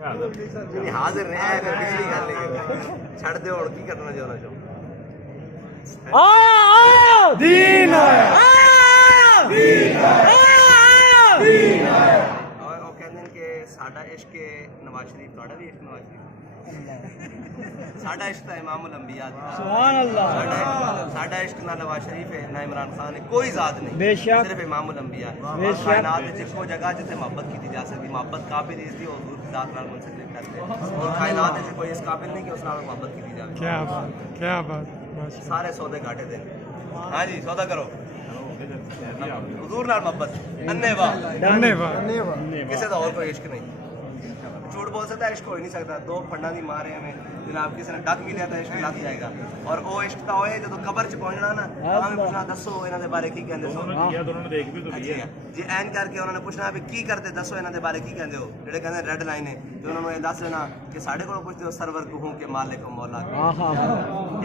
नहीं हाजिर नहीं है पिछली गल छड़ दे हुण की करना चाहना चाहो दीन आया दीन आया दीन आया और वो कहंदे कि साडा इश्क नवाज शरीफ तुहाडा भी इश्क नवाज शरीफ साडा इश्क तो इमामुल अंबिया सुभान अल्लाह साडा इश्क ना नवाज शरीफ है ना इमरान खान है कोई जात नहीं बेशक सिर्फ इमामुल अंबिया है बेशक कायनात में जिसको जगह जिथे मोहब्बत की जा सकती मोहब्बत काबिल इसकी और हुजूर की जात नाल मुंसलिक करते और कायनात में कोई इस काबिल नहीं कि उस नाल मोहब्बत की जाए क्या बात माशाअल्लाह सारे सौदे घाटे दें हाँ जी सौदा करो हुजूर नाल मोहब्बत धन्यवाद धन्यवाद किसी का और कोई इश्क नहीं झूठ बोल सकता है इश्क हो ही नहीं सकता दो फंडा दी मारे हमें जनाब किसी ने डक भी लिया तो इश्क लग जाएगा और वो इश्क का होए जो कबर च पहुंचना ना हमें पूछना दसो इन्हां दे बारे की कहंदे सो जी एन करके उन्होंने पूछना भी की करते दसो इन्हां दे बारे की कहंदे हो जेडे कहंदे रेड लाइन है ते उन्होंने ये दस देना कि साडे कोल पुछदे हो सरवर को हूं के मालिक हो मौला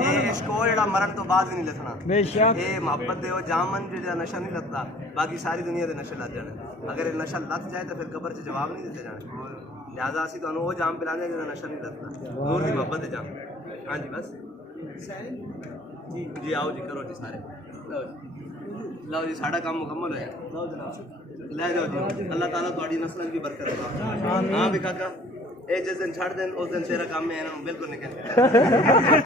ये इश्क हो जेड़ा मरण तो बाद भी नहीं लथना बेशक ये मोहब्बत दे जामन जेड़ा नशा नहीं लगता बाकी सारी दुनिया दे नशे लग जाने अगर ये नशा लग जाए तो फिर कबर च जवाब नहीं दिते जाने लिहाजा असी तो वो जाम पिलाने जिहदा नशा नहीं लगता दूर दी मोहब्बत है जाम हाँ जी बस जी आओ जी करो जी सारे लो जी साडा काम मुकम्मल होया ले जाओ जी अल्लाह ताला तुहाडी नस्ल की बरकत करा हाँ भी काका जिस दिन छड़ देन उस दिन तेरा काम में बिल्कुल निकल